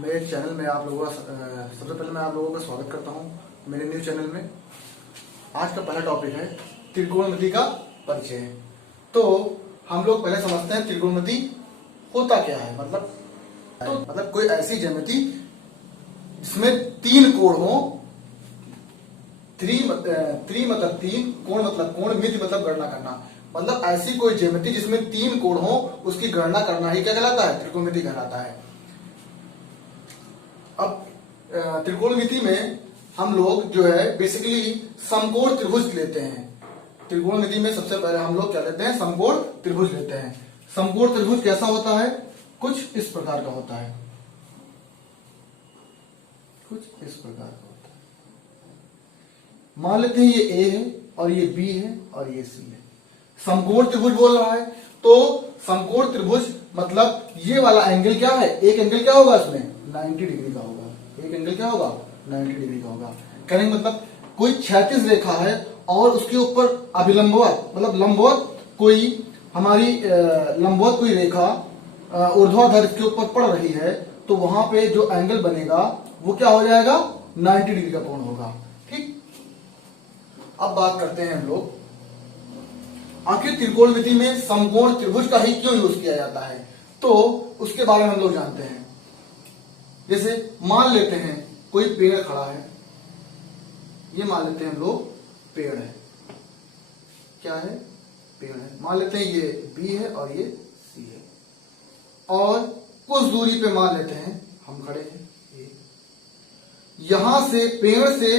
मेरे चैनल में आप लोगों का सबसे पहले मैं आप लोगों का स्वागत करता हूं मेरे न्यू चैनल में। आज का पहला टॉपिक है त्रिकोणमिति का परिचय। तो हम लोग पहले समझते हैं त्रिकोणमिति होता क्या है। मतलब कोई ऐसी ज्यामिति जिसमें तीन कोण हो। त्रि मतलब तीन, कोण मतलब कोण, मिति मतलब गणना करना। मतलब ऐसी कोई ज्यामिति जिसमें तीन कोण हो, उसकी गणना करना ही क्या कहलाता है? त्रिकोणमिति कहलाता है। अब त्रिकोणमिति में हम लोग जो है बेसिकली समकोण त्रिभुज लेते हैं। त्रिकोणमिति में सबसे पहले हम लोग क्या लेते हैं? समकोण त्रिभुज लेते हैं। समकोण त्रिभुज कैसा होता है? कुछ इस प्रकार का होता है, कुछ इस प्रकार का होता है। मान लेते हैं ये A है और ये B है और ये C है। समकोण त्रिभुज बोल रहा है, तो समकोण त्रिभुज मतलब ये वाला एंगल क्या है? एक एंगल क्या होगा इसमें? 90 डिग्री का होगा। एक एंगल क्या होगा? 90 डिग्री का होगा। कहने का मतलब कोई क्षैतिज रेखा है और उसके ऊपर अभिलंबवत मतलब लंबवत कोई हमारी लंबवत कोई रेखा ऊर्ध्वाधर इसके ऊपर पड़ रही है, तो वहां पे जो एंगल बनेगा वो क्या हो जाएगा? 90 डिग्री का कोण होगा। ठीक। अब बात करते हैं हम लोग आखिर त्रिकोणमिति में समकोण त्रिभुज का ही क्यों यूज किया जाता है, तो उसके बारे में हम लोग जानते हैं। जैसे मान लेते हैं कोई पेड़ खड़ा है, ये मान लेते हैं हम लोग पेड़ है। क्या है? पेड़ है। मान लेते हैं ये B है और ये C है, और कुछ दूरी पे मान लेते हैं हम खड़े हैं। यहां से पेड़ से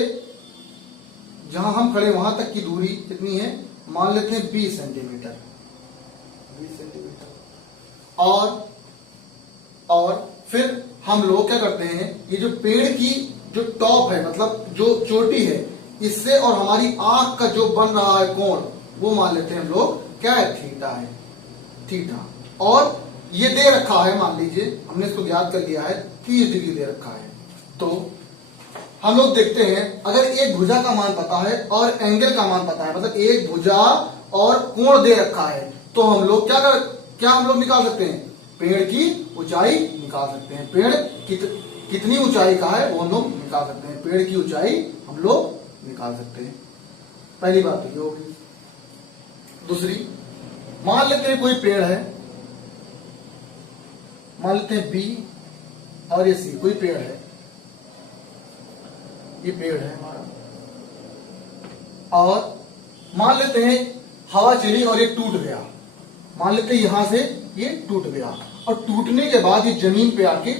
जहां हम खड़े वहां तक की दूरी कितनी है? मान लेते हैं 20 सेंटीमीटर। 20 सेंटीमीटर। और फिर हम लोग क्या करते हैं, ये जो पेड़ की जो टॉप है मतलब जो चोटी है, इससे और हमारी आंख का जो बन रहा है कोण, वो मान लेते हैं हम लोग क्या है? थीटा है। थीटा। और ये दे रखा है, मान लीजिए हमने इसको ज्ञात कर लिया है, 30 डिग्री दे रखा है। तो हम लोग देखते हैं अगर एक भुजा का मान पता है और एंगल का मान पता है, मतलब एक भुजा और कोण दे रखा है, तो हम लोग क्या हम लोग निकाल सकते हैं? पेड़ की ऊंचाई निकाल सकते हैं। पेड़ कितनी ऊंचाई का है वो हम लोग निकाल सकते हैं। पेड़ की ऊंचाई हम लोग निकाल सकते हैं। पहली बात ये होगी। दूसरी, मान लेते हैं कोई पेड़ है, मान लेते हैं B और ये C, कोई पेड़ है, ये पेड़ है हमारा, और मान लेते हैं हवा चली और ये टूट गया। मान लेते हैं यहां से ये टूट गया और टूटने के बाद ये जमीन पे आके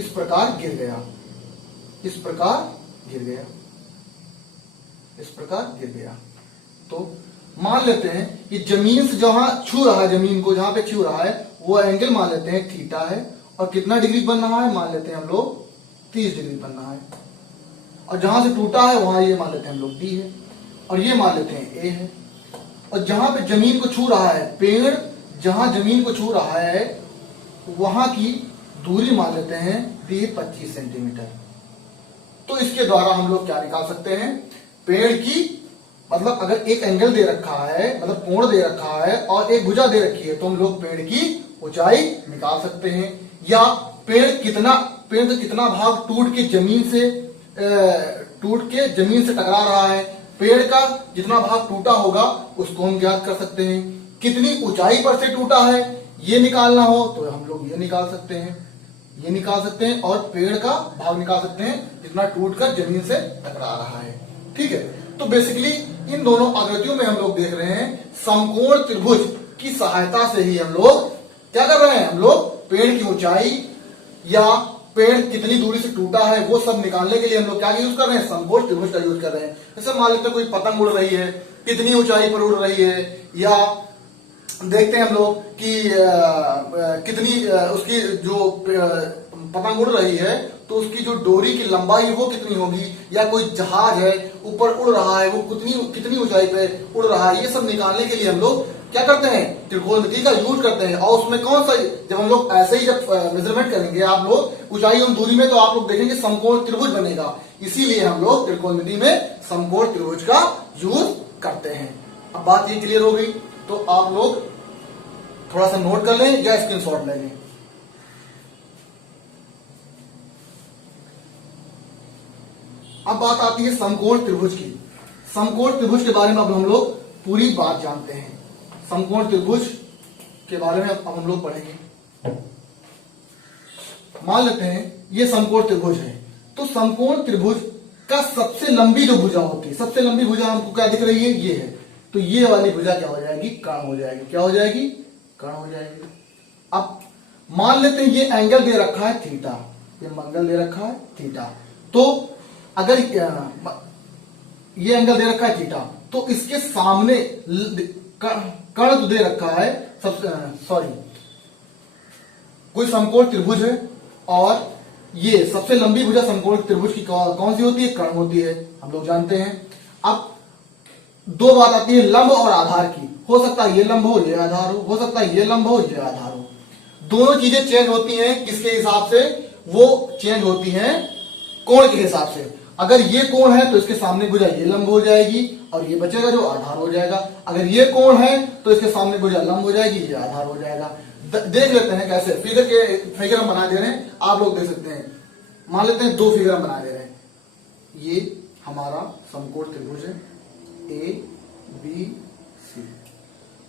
इस प्रकार गिर गया, इस प्रकार गिर गया, इस प्रकार गिर गया। तो मान लेते हैं कि जमीन से जहां छू रहा है, जमीन को जहां पे छू रहा है, वो एंगल मान लेते हैं थीटा है। और कितना डिग्री बन रहा है? मान लेते हैं हम लोग 30 डिग्री बन रहा है। और जहां से टूटा है वहां ये मान लेते हैं हम लोग D है, और ये मान लेते हैं A है। और जहां पे जमीन को छू रहा है, पेड़ जहां जमीन को छू रहा है वहां की दूरी मान लेते हैं 25 सेंटीमीटर। तो इसके द्वारा हम लोग क्या निकाल सकते हैं? पेड़ की मतलब अगर एक एंगल दे रखा है, मतलब कोण दे रखा है और एक भुजा दे रखी है, तो हम लोग पेड़ की ऊंचाई निकाल सकते हैं। या पेड़ का कितना भाग टूट के जमीन से टकरा रहा है, पेड़ का जितना भाग टूटा होगा उसको हम ज्ञात कर सकते हैं। कितनी ऊंचाई पर से टूटा है ये निकालना हो तो हम लोग ये निकाल सकते हैं, ये निकाल सकते हैं, और पेड़ का भाग निकाल सकते हैं जितना टूटकर जमीन से टकरा रहा है। ठीक है। तो बेसिकली इन दोनों आकृतियों में हम लोग देख रहे हैं समकोण त्रिभुज की सहायता से ही हम लोग क्या कर रहे हैं? हम लोग पेड़ की ऊंचाई या पेड़ कितनी दूरी से टूटा है वो सब निकालने के लिए हम लोग क्या यूज कर रहे हैं? समकोण त्रिभुज का यूज कर रहे हैं। जैसे मान लेते हैं कोई पतंग उड़ रही है, कितनी ऊंचाई पर उड़ रही है, या देखते हैं हम लोग कि कितनी उसकी जो पतंग उड़ रही है तो उसकी जो डोरी की लंबाई वो कितनी होगी, या कोई जहाज है ऊपर उड़ रहा है वो कितनी ऊंचाई पे उड़ रहा है, ये सब निकालने के लिए हम लोग क्या करते हैं? त्रिकोणमिति का यूज करते हैं। और उसमें कौन सा, जब हम लोग ऐसे ही जब मेजरमेंट करेंगे आप लोग ऊंचाई और दूरी में, तो आप लोग देखेंगे समकोण त्रिभुज बनेगा। इसीलिए हम लोग त्रिकोणमिति में समकोण त्रिभुज का यूज करते हैं। अब बात ये क्लियर हो गई, तो आप लोग थोड़ा सा नोट कर लें या स्क्रीनशॉट ले लें। अब बात आती है समकोण त्रिभुज की। समकोण त्रिभुज के बारे में अब हम लोग पूरी बात जानते हैं। समकोण त्रिभुज के बारे में अब हम लोग पढ़ेंगे। मान लेते हैं ये समकोण त्रिभुज है, तो समकोण त्रिभुज का सबसे लंबी जो भुजा होती है, सबसे लंबी भुजा हमको क्या दिख रही है, ये है। तो ये वाली भुजा क्या हो जाएगी, कर्ण हो जाएगी। क्या हो जाएगी, कर्ण हो जाएगी। अब मान लेते हैं ये एंगल दे रखा है थीटा, ये एंगल दे रखा है थीटा। तो अगर ये एंगल दे रखा है थीटा, तो इसके सामने कर्ण तो दे रखा है, सॉरी, कोई समकोण त्रिभुज है और ये सबसे लंबी भुजा समकोण त्रिभुज की कौन सी होती है, कर्ण होती है, हम लोग जानते हैं। अब दो बात आती है लंब और आधार की। हो सकता है ये लंब हो, ये आधार हो सकता है ये लंब हो, ये आधार हो। दोनों चीजें चेंज होती हैं किसके हिसाब से, वो चेंज होती हैं कोण के हिसाब से। अगर ये कोण है तो इसके सामने भुजा ये लंब हो जाएगी और ये बचेगा जो आधार हो जाएगा। अगर ये कोण है तो इसके सामने भुजा लंब हो जाएगी, ये आधार हो जाएगा। देख लेते हैं कैसे। फिगर हम बना दे रहे हैं, आप लोग देख सकते हैं। मान लेते हैं दो फिगर हम बना दे रहे हैं। ये हमारा समकोण त्रिभुज है ए बी सी,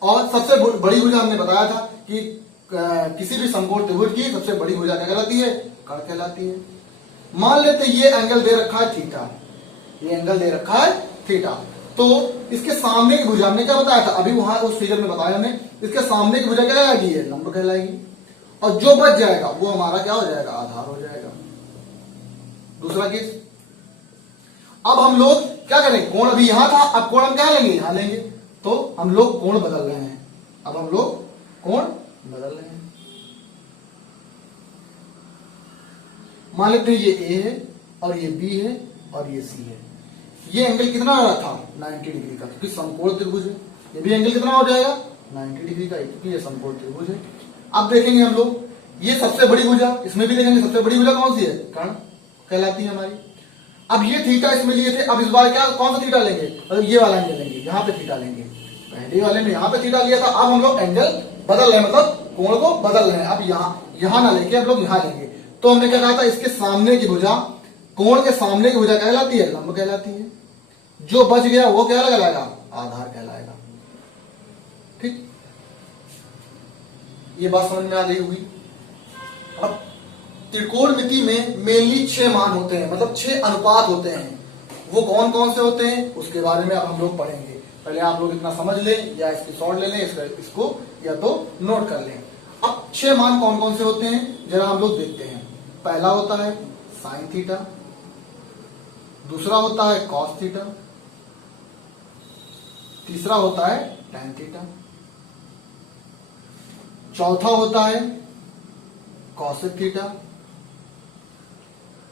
और सबसे बड़ी भुजा हमने बताया था कि किसी भी समकोण त्रिभुज की सबसे बड़ी भुजा क्या कहलाती है, कर्ण कहलाती है। मान लेते हैं ये एंगल दे रखा है थीटा, ये एंगल दे रखा है थीटा। तो इसके सामने की भुजा हमने क्या बताया था, अभी वहां उस फिगर में बताया हमने, इसके सामने की भुजा क्या कहलाएगी, ये लंब कहलाएगी। और जो बच जाएगा वो हमारा क्या हो जाएगा, आधार हो जाएगा। दूसरा केस, अब हम लोग क्या करें, कोण अभी यहां था, अब कोण हम क्या लेंगे, यहां लेंगे। तो हम लोग कोण बदल रहे हैं, अब हम लोग कोण बदल रहे हैं। मान लेते हैं ये ए है और ये बी है और ये सी है। ये एंगल कितना हो रहा था, 90 डिग्री का, क्योंकि समकोण त्रिभुज है। ये भी एंगल कितना हो जाएगा, 90 डिग्री का, क्योंकि ये समकोण त्रिभुज है। अब देखेंगे हम लोग ये सबसे बड़ी भुजा, इसमें भी देखेंगे सबसे बड़ी भुजा कौन सी है, कर्ण कहलाती है हमारी। अब ये थीटा इसमें लिए थे, अब इस बार क्या कौन सा थीटा लेंगे, मतलब ये वाला एंगल लेंगे, यहाँ पे थीटा लेंगे। पहले वाले में यहाँ पे थीटा लिया था, अब हम लोग एंगल बदल रहे हैं, मतलब कोण को बदल रहे हैं। अब यहाँ ना लेके हम लोग यहाँ लेंगे। तो हमने क्या कहा था, इसके सामने की भुजा, कोण के सामने की भुजा कहलाती है, लंब कहलाती है। जो बच गया वो क्या कहलाएगा, आधार कहलाएगा। ठीक, ये बात समझ में आ गई होगी। अब त्रिकोणमिति में मेनली 6 मान होते हैं, मतलब 6 अनुपात होते हैं। वो कौन कौन से होते हैं उसके बारे में अब हम लोग पढ़ेंगे। पहले आप लोग इतना समझ लें या इसकी शॉर्ट ले लें, इसको या तो नोट कर लें। अब 6 मान कौन कौन से होते हैं जरा हम लोग देखते हैं। पहला होता है साइन थीटा, दूसरा होता है कॉस थीटा, तीसरा होता है टैन थीटा, चौथा होता है कॉसेक थीटा,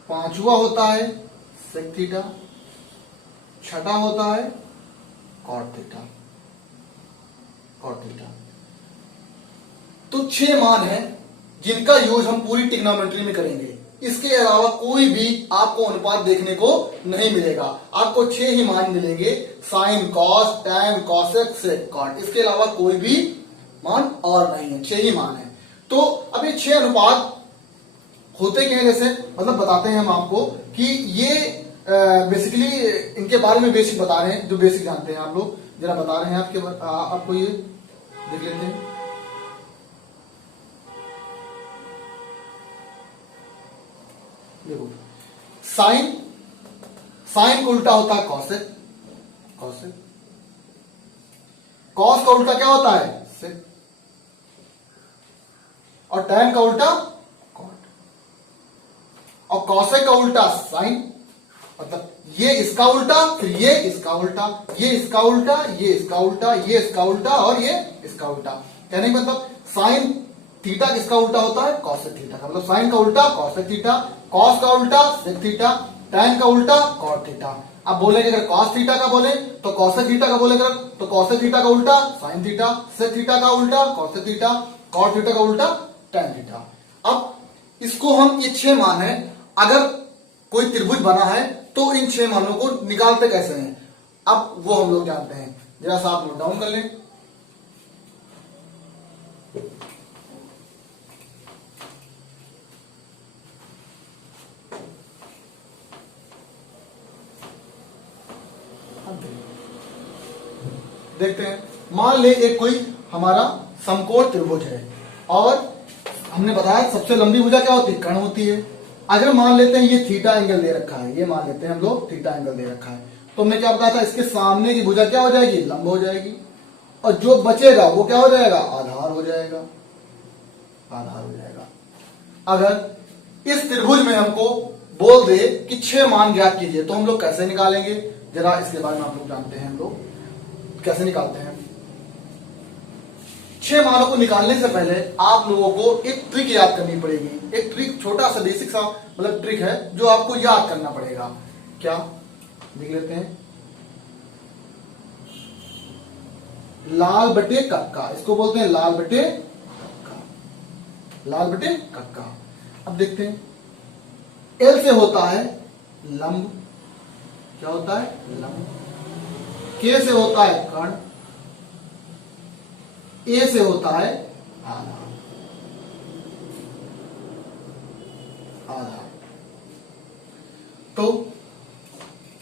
पांचवा होता है सेक थीटा, छठा होता है कॉट थीटा। तो 6 मान हैं जिनका यूज हम पूरी ट्रिग्नोमेट्री में करेंगे। इसके अलावा कोई भी आपको अनुपात देखने को नहीं मिलेगा। आपको 6 ही मान मिलेंगे, साइन, कॉस, टैन, कॉसेक, सेक, कॉट। इसके अलावा कोई भी मान और नहीं है, 6 ही मान है। तो अब ये 6 अनुपात होते क्या है, जैसे मतलब बताते हैं हम आपको कि ये बेसिकली इनके बारे में बेसिक बता रहे हैं, जो बेसिक जानते हैं आप लोग, जरा बता रहे हैं आपको ये देख लेते हैं। देखो, साइन का उल्टा होता है कॉसेक, कॉस का उल्टा क्या होता है, सेक, और टैन का उल्टा कॉट, और कॉसेक का उल्टा साइन। मतलब ये इसका उल्टा, फिर ये इसका उल्टा, ये इसका उल्टा, ये इसका उल्टा, ये इसका उल्टा और ये इसका उल्टा। कहने का मतलब साइन थीटा किसका उल्टा होता है, कॉसेक थीटा का। मतलब साइन का उल्टा कॉसेक थीटा, कॉस का उल्टा सेक थीटा, टैन का उल्टा कॉट थीटा। अब बोलेंगे अगर कॉस थीटा का बोले तो कॉसेक थीटा का बोलेंगे, तो कॉसेक थीटा का उल्टा साइन थीटा, सेक थीटा का उल्टा कॉसेक थीटा, कॉट थीटा का उल्टा टैन थीटा। अब इसको हम, ये 6 मान है, अगर कोई त्रिभुज बना है तो इन 6 मानों को निकालते कैसे हैं, अब वो हम लोग जानते हैं। जरा सा आप नोट डाउन कर लें। देखते हैं। मान ले एक कोई हमारा समकोण त्रिभुज है और हमने बताया सबसे लंबी भुजा क्या होती है, कर्ण होती है। अगर मान लेते हैं ये थीटा एंगल दे रखा है, ये मान लेते हैं हम लोग थीटा एंगल दे रखा है, तो हमने क्या बताया था, इसके सामने की भुजा क्या हो जाएगी, लंब हो जाएगी, और जो बचेगा वो क्या हो जाएगा, आधार हो जाएगा, आधार हो जाएगा। अगर इस त्रिभुज में हमको बोल दे कि 6 मान ज्ञात कीजिए, तो हम लोग कैसे निकालेंगे, जरा इसके बारे में आप लोग जानते हैं, हम लोग कैसे निकालते हैं। 6 मानों को निकालने से पहले आप लोगों को एक ट्रिक याद करनी पड़ेगी। एक ट्रिक, छोटा सा बेसिक सा मतलब ट्रिक है जो आपको याद करना पड़ेगा। क्या, देख लेते हैं। लाल बटे कक्का, इसको बोलते हैं लाल बटे कक्का, लाल बटे कक्का। अब देखते हैं, एल से होता है लंब, क्या होता है, लंब। के से होता है कर्ण, ए से होता है आधार, आधार। तो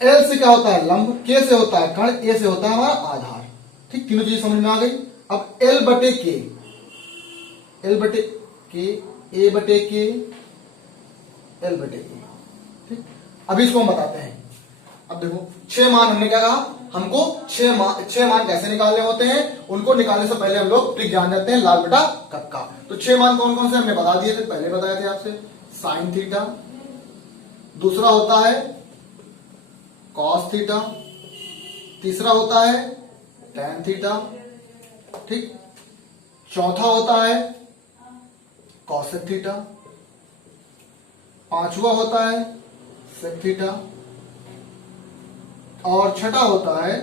एल से क्या होता है लंब, के से होता है कर्ण, ए से होता है हमारा आधार। ठीक, तीनों चीजें समझ में आ गई। अब एल बटे के, एल बटे के, ए बटे के, एल बटे के। ठीक, अभी इसको हम बताते हैं। अब देखो 6 मान हमने क्या कहा, हमको 6 मान कैसे निकालने होते हैं, उनको निकालने से पहले हम लोग ट्रिक जान जाते हैं, लाल बटा कक्का। तो 6 मान कौन कौन से हमने बता दिए थे, पहले बताए थे आपसे। साइन थीटा, दूसरा होता है कॉस थीटा, तीसरा होता है टैन थीटा, ठीक, चौथा होता है कॉसेक थीटा, पांचवा होता है सेक थीटा, और छठा होता है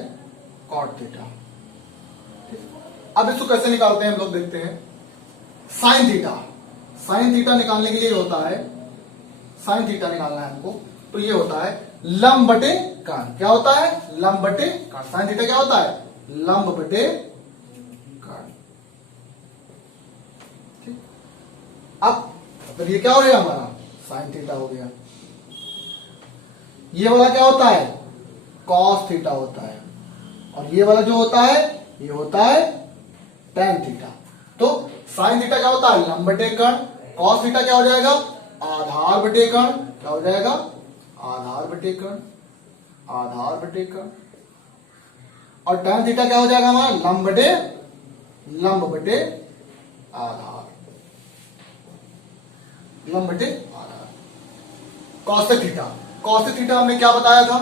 कॉट थीटा। अब इसको कैसे निकालते हैं हम लोग देखते हैं। साइन थीटा, साइन थीटा निकालने के लिए होता है, साइन थीटा निकालना है हमको, तो ये होता है लंब बटे कर्ण। क्या होता है, लंब बटे कर्ण। साइन थीटा क्या होता है, लंब बटे कर्ण। ठीक, अब ये क्या हो गया हमारा, साइन थीटा हो गया। ये वाला क्या होता है, कॉस थीटा होता है, और ये वाला जो होता है ये होता है टैन थीटा। तो साइन थीटा क्या होता है, लंब बटे कर्ण। कॉस थीटा क्या हो जाएगा, आधार बटे कर्ण। क्या हो जाएगा, आधार बटे कर्ण, आधार बटे कर्ण। और टैन थीटा क्या हो जाएगा हमारा, लंब बटे आधार, लंब बटे आधार। कॉसेक थीटा, कॉसेक थीटा हमने क्या बताया था,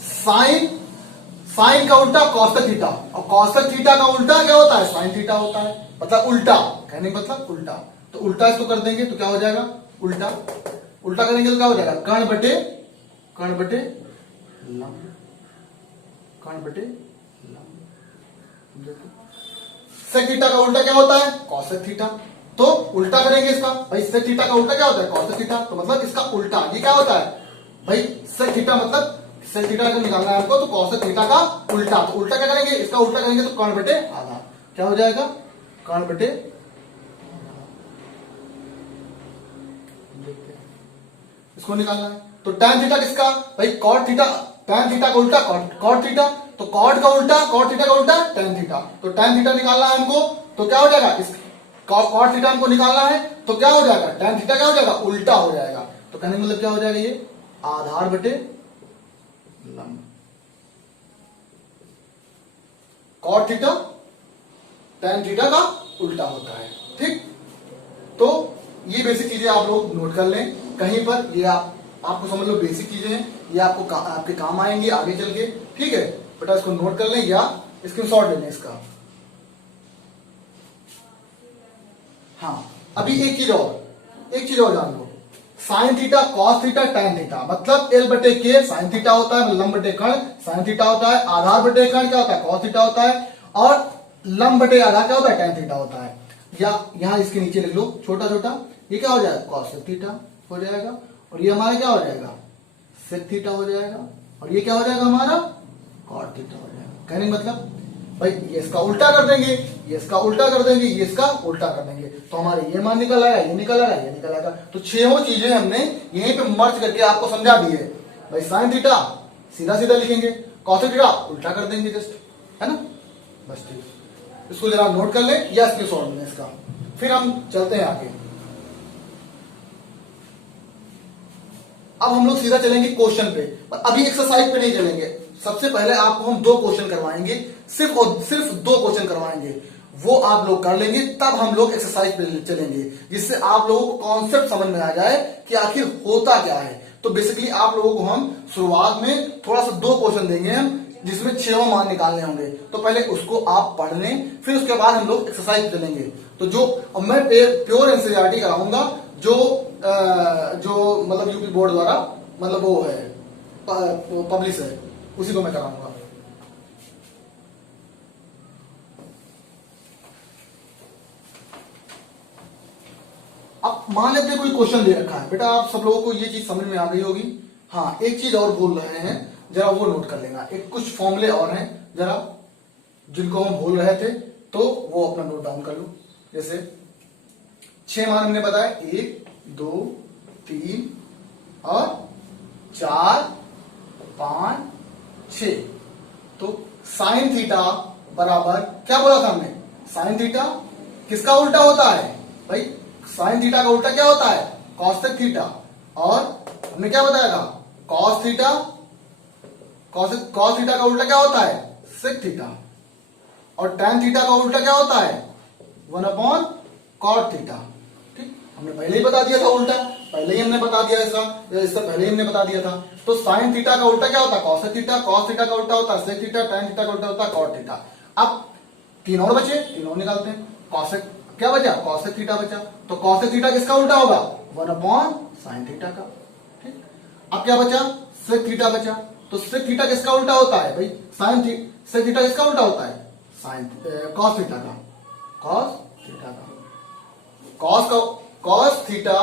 साइन, साइन का उल्टा कॉसेक थीटा, और कॉसेक थीटा का उल्टा क्या होता है, साइन थीटा होता है। मतलब उल्टा, कहने का मतलब उल्टा। तो उल्टा इसको कर देंगे तो क्या हो जाएगा, उल्टा, उल्टा करेंगे तो क्या हो जाएगा, कर्ण बटे लंब, कर्ण बटे लंब। सेक थीटा का उल्टा क्या होता है, कॉसेक थीटा। तो उल्टा करेंगे इसका, भाई सेक थीटा का उल्टा क्या होता है, कॉसेक थीटा। तो मतलब इसका उल्टा, ये क्या होता है भाई, सेक थीटा मतलब सेक थीटा अगर निकालना है हमको तो कॉसेक थीटा का उल्टा। तो उल्टा क्या करेंगे, इसका उल्टा करेंगे तो कर्ण बटे आधार। क्या हो जाएगा, कर्ण बटे, इसको निकालना है। तो टैन थीटा किसका, भाई कॉट थीटा, टैन थीटा का उल्टा कॉट थीटा, तो कॉट का उल्टा, कॉट थीटा का उल्टा टैन थीटा। तो टैन थीटा निकालना है हमको, तो क्या हो जाएगा, इस कॉट थीटा हमको निकालना है तो क्या हो जाएगा, टैन थीटा क्या हो जाएगा, उल्टा हो जाएगा। तो कहने का मतलब क्या हो जाएगा, ये आधार बटे लंब। कॉट थीटा टैन थीटा का उल्टा होता है। ठीक, तो ये बेसिक चीजें आप लोग नोट कर लें कहीं पर, ये आपको समझ लो बेसिक चीजें हैं, ये आपको आपके काम आएंगी आगे चल के। ठीक है बेटा, इसको नोट कर लें या स्क्रीनशॉट ले लें इसका। हाँ, अभी एक चीज और जान लो, sine theta, cos theta, tan theta, मतलब एल बटे के साइन थीटा होता है, लंब बटे कर्ण साइन थीटा होता है, आधार बटे कर्ण क्या होता है, कॉस थीटा होता है, और लंब बटे आधार क्या होता है, टैन थीटा होता है। या यहां इसके नीचे लिख लो छोटा छोटा, ये क्या हो जाएगा, कॉस थीटा हो जाएगा, और ये हमारा क्या हो जाएगा, सेक थीटा हो जाएगा, और ये क्या हो जाएगा हमारा, कॉट थीटा हो जाएगा। कहने का मतलब भाई ये इसका उल्टा कर देंगे, ये इसका उल्टा कर देंगे, ये इसका उल्टा कर देंगे, तो हमारे ये मान निकल आएगा, ये निकल आएगा, ये निकल आएगा। तो 6 चीजें हमने यहीं पे मर्ज करके आपको समझा दी है। भाई साइन थीटा सीधा सीधा लिखेंगे, कॉस थीटा उल्टा कर देंगे जस्ट, है ना। बस ठीक, इसको जरा नोट कर ले या स्क्रीनशॉट लें इसका, फिर हम चलते हैं आगे। अब हम लोग सीधा चलेंगे क्वेश्चन पे, पर अभी एक्सरसाइज पे नहीं चलेंगे। सबसे पहले आपको हम 2 क्वेश्चन करवाएंगे, सिर्फ और सिर्फ 2 क्वेश्चन करवाएंगे, वो आप लोग कर लेंगे, तब हम लोग एक्सरसाइज पे चलेंगे, जिससे आप लोगों को कॉन्सेप्ट समझ में आ जाए कि आखिर होता क्या है। तो बेसिकली आप लोगों को हम शुरुआत में थोड़ा सा 2 क्वेश्चन देंगे हम, जिसमें 6वां मान निकालने होंगे। तो पहले उसको आप पढ़ लें, फिर उसके बाद हम लोग एक्सरसाइज चलेंगे। तो जो मैं प्योर एनसीईआरटी कराऊंगा, जो मतलब यूपी बोर्ड द्वारा मतलब वो है पब्लिश है, उसी को मैं कराऊंगा। अब मान लेते कोई क्वेश्चन दे रखा है बेटा, आप सब लोगों को ये चीज समझ में आ गई होगी। हाँ, एक चीज और बोल रहे हैं, जरा वो नोट कर लेना। एक कुछ फॉर्मूले और हैं जरा, जिनको हम भूल रहे थे, तो वो अपना नोट डाउन कर लो। जैसे 6 मान हमने बताया, 1 2 3 और 4 5 6। तो साइन थीटा बराबर क्या बोला था हमने, साइन थीटा किसका उल्टा होता है भाई, साइन थीटा का उल्टा क्या होता है, कॉसेक थीटा। और हमने क्या बताया था, कॉस थीटा, कॉस थीटा का उल्टा क्या होता है, सेक थीटा। और टैन थीटा का उल्टा क्या होता है, 1/cot थीटा। ठीक, हमने पहले ही बता दिया था उल्टा, पहले ही हमने बता दिया इससे पहले ही हमने बता दिया था। तो साइन थीटा का उल्टा क्या होता है, कॉसेक थीटा, कॉस थीटा का उल्टा होता है सेक थीटा, टैन थीटा का उल्टा होता है कॉट थीटा। अब 3 और बचे, 3 और निकालते हैं। कॉसेक क्या बचा, कॉसेक थीटा बचा, तो कॉसेक थीटा किसका उल्टा होगा, 1/sin थीटा का। ठीक, अब क्या बचा, सेक थीटा बचा, तो सेक थीटा किसका उल्टा होता है भाई, सेक थीटा किसका उल्टा होता है, कॉस थीटा का, कॉस थीटा का, कॉस थीटा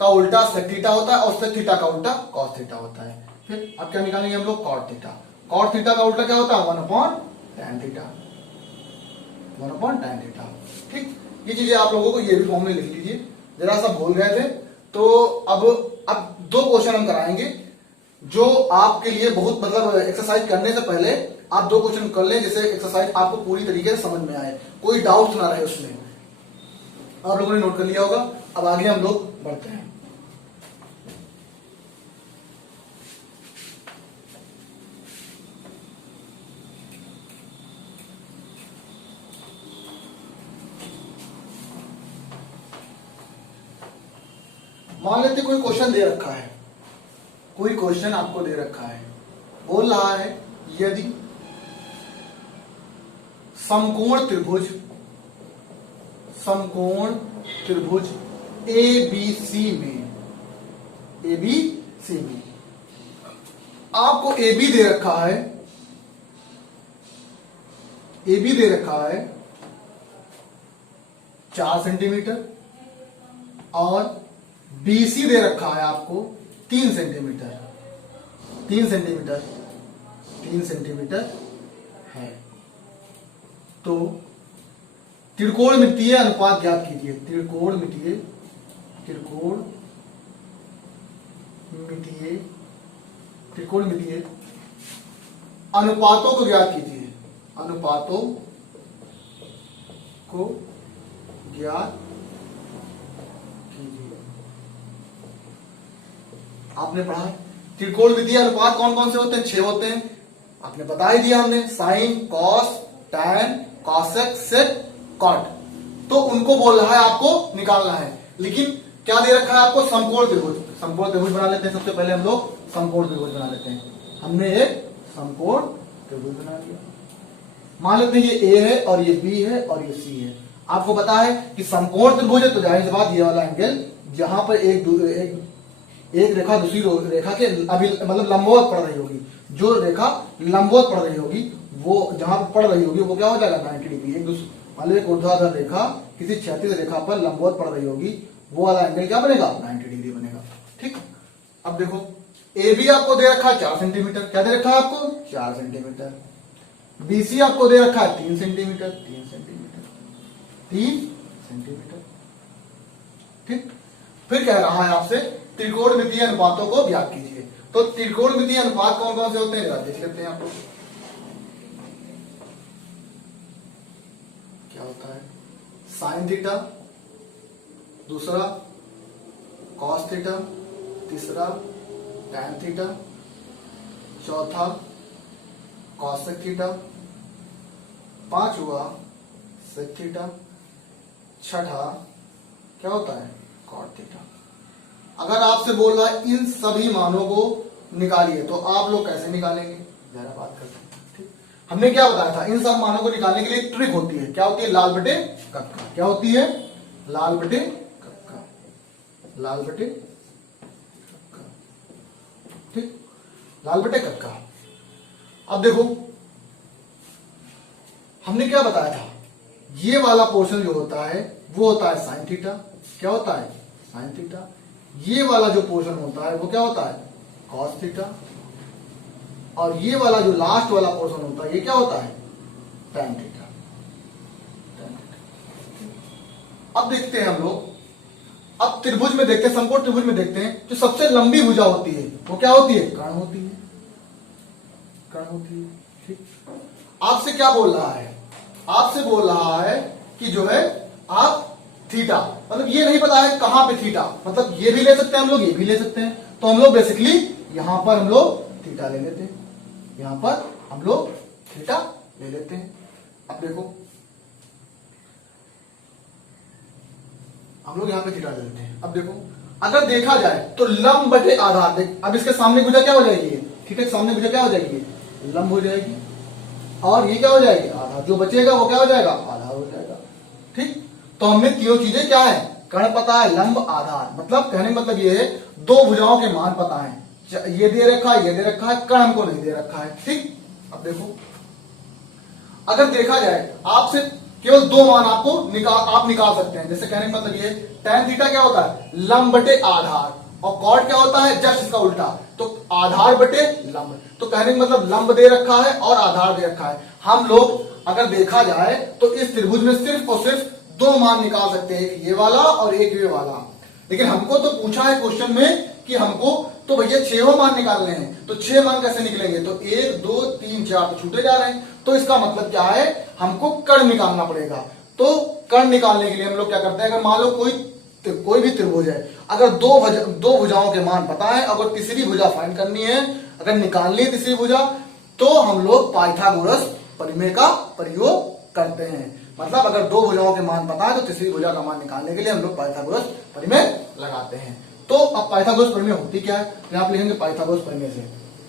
का उल्टा सेक थीटा होता है, और सेक थीटा का उल्टा कॉस थीटा होता है। फिर अब क्या निकालेंगे हम लोग, कॉट थीटा। कॉट थीटा का उल्टा क्या होता है, 1/tan थीटा, 1/tan थीटा। ठीक, ये चीजें आप लोगों को ये भी फॉर्म में लिख लीजिए, जरा सा भूल गए थे। तो अब 2 क्वेश्चन हम कराएंगे, जो आपके लिए बहुत मतलब एक्सरसाइज करने से पहले आप 2 क्वेश्चन कर लें, जिससे एक्सरसाइज आपको पूरी तरीके से समझ में आए, कोई डाउट ना रहे उसमें। आप लोगों ने नोट कर लिया होगा। अब आगे हम लोग बढ़ते हैं। मान लेते कोई क्वेश्चन दे रखा है, कोई क्वेश्चन आपको दे रखा है, बोल रहा है यदि समकोण त्रिभुज ABC में आपको AB दे रखा है, AB दे रखा है 4 सेंटीमीटर, और BC दे रखा है आपको 3 सेंटीमीटर, 3 सेंटीमीटर है। तो त्रिकोणमितीय अनुपात ज्ञात कीजिए, त्रिकोणमितीय अनुपातों को ज्ञात कीजिए, अनुपातों को ज्ञात कीजिए। आपने पढ़ा है त्रिकोणमितीय अनुपात कौन कौन से होते हैं, 6 होते हैं, आपने बता ही दिया हमने, साइन, कॉस, टैन, कॉसेक, सेक, कॉट। तो उनको बोल रहा है आपको निकालना है, लेकिन क्या दे रखा है आपको, समकोण त्रिभुज। समकोण त्रिभुज बना लेते हैं, सबसे पहले हम लोग समकोण त्रिभुज बना लेते हैं। हमने एक समकोण त्रिभुज बना लिया, मान लेते हैं ये A है और ये B है और ये C है। आपको पता है कि समकोण त्रिभुज है, तो जाहिर सी बात ये वाला एंगल जहां पर एक रेखा दूसरी रेखा के अभी मतलब लंबवत पड़ रही होगी, जो रेखा लंबवत पड़ रही होगी वो जहां पर पड़ रही होगी वो क्या हो जाएगा, 90 डिग्री। एक दूसरे मान लीजिए ऊर्ध्वाधर रेखा किसी क्षैतिज रेखा पर लंबवत पड़ रही होगी, वो वाला एंगल क्या बनेगा, 90 डिग्री बनेगा। ठीक, अब देखो AB आपको दे रखा है 4 सेंटीमीटर, क्या दे रखा है आपको, 4 सेंटीमीटर। BC आपको दे रखा है 3 सेंटीमीटर, 3 सेंटीमीटर। ठीक, फिर कह रहा है आपसे त्रिकोणमितीय अनुपातों को ज्ञात कीजिए। तो त्रिकोणमितीय अनुपात कौन कौन से होते हैं जरा देख लेते हैं आप लोग। होता है साइन थीटा, दूसरा कॉस थीटा, तीसरा टैन थीटा, चौथा कॉसेक थीटा, पांचवा सेक थीटा, छठा क्या होता है कॉट थीटा। अगर आपसे बोल रहा है इन सभी मानों को निकालिए तो आप लोग कैसे निकालेंगे, जरा बात करते हैं। ठीक, हमने क्या बताया था, इन सब मानों को निकालने के लिए एक ट्रिक होती है। क्या होती है, लाल बटे कप का। क्या होती है, लाल बटे कप का, लाल बटे कप का। ठीक, लाल बटे कप का। अब देखो हमने क्या बताया था, ये वाला पोर्शन जो होता है वो होता है साइन थीटा। क्या होता है, साइन थीटा। ये वाला जो पोर्शन होता है वो क्या होता है, कॉस थीटा। और ये वाला जो लास्ट वाला पोर्शन होता है ये क्या होता है, टैन थीटा। अब देखते हैं हम लोग, अब त्रिभुज में देखते हैं, समकोण त्रिभुज में देखते हैं, जो सबसे लंबी भुजा होती है वो क्या होती है, कर्ण होती है, कर्ण होती है। ठीक, आपसे क्या बोल रहा है, आपसे बोल रहा है कि जो है आप थीटा, मतलब ये नहीं पता है कहां पे थीटा, मतलब ये भी ले सकते हैं हम लोग, ये भी ले सकते हैं। तो हम लोग बेसिकली यहां पर हम लोग थीटा ले लेते हैं, यहां पर हम लोग थीटा ले लेते हैं। अब देखो हम लोग यहां पे थीटा ले लेते हैं। अब देखो अगर देखा जाए तो लंब बटे आधार, देख अब इसके सामने भुजा क्या हो जाएगी, थीटा के सामने भुजा क्या हो जाएगी, लंब हो जाएगी। और ये क्या हो जाएगी, आधार। जो बचेगा वो क्या हो जाएगा, आधार हो जाएगा। ठीक, तो हमने तीनों चीजें क्या है, कर्ण पता है, लंब, आधार। मतलब कहने का मतलब ये है दो भुजाओं के मान पता है, ये दे रखा है, ये दे रखा है, कर्ण हमको नहीं दे रखा है। ठीक, अब देखो अगर देखा जाए आपसे केवल दो मान आपको आप निकाल सकते हैं। जैसे कहने का मतलब ये टैन थीटा क्या होता है, लंब बटे आधार, और कॉट क्या होता है, जस्ट इसका उल्टा, तो आधार बटे लंब। तो कहने का मतलब लंब दे रखा है और आधार दे रखा है। हम लोग अगर देखा जाए तो इस त्रिभुज में सिर्फ और सिर्फ दो मान निकाल सकते हैं, एक ये वाला और एक ये वाला। लेकिन हमको तो पूछा है क्वेश्चन में कि हमको तो भैया छह मान निकालने हैं, तो छह मान कैसे निकलेंगे, तो 1 2 3 4 तो छूटे जा रहे हैं। तो इसका मतलब क्या है, हमको कर्ण निकालना पड़ेगा। तो कर्ण निकालने के लिए हम लोग क्या करते हैं, अगर मान लो कोई भी त्रिभुज है, अगर दो भुजाओं के मान पता है, अगर तीसरी भुजा फाइंड करनी है, अगर निकालनी है तीसरी भुजा, तो हम लोग पाइथागोरस प्रमेय का प्रयोग करते हैं। मतलब अगर दो भुजाओं के मान पता है तो तीसरी भुजा का मान निकालने के लिए हम लोग पाइथागोरस प्रमेय लगाते हैं। तो अब पाइथागोरस प्रमेय होती क्या है, तो आप लिखेंगे पाइथागोरस प्रमेय से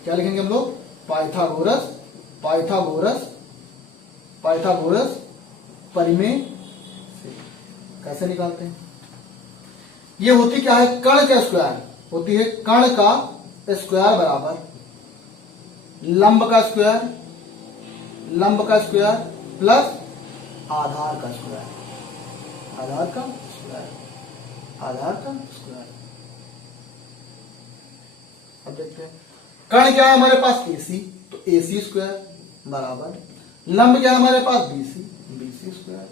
क्या लिखेंगे हम लोग, पाइथागोरस पाइथागोरस पाइथागोरस प्रमेय से कैसे निकालते हैं। ये होती क्या है, कर्ण का स्क्वायर होती है, कर्ण का स्क्वायर बराबर लंब का स्क्वायर, लंब का स्क्वायर प्लस आधार का स्क्वायर, आधार का स्क्वायर, आधार का स्क्वायर। अब देखते हैं कर्ण क्या है हमारे पास, AC, तो AC स्क्वायर बराबर लंब क्या है हमारे पास, BC, BC स्क्वायर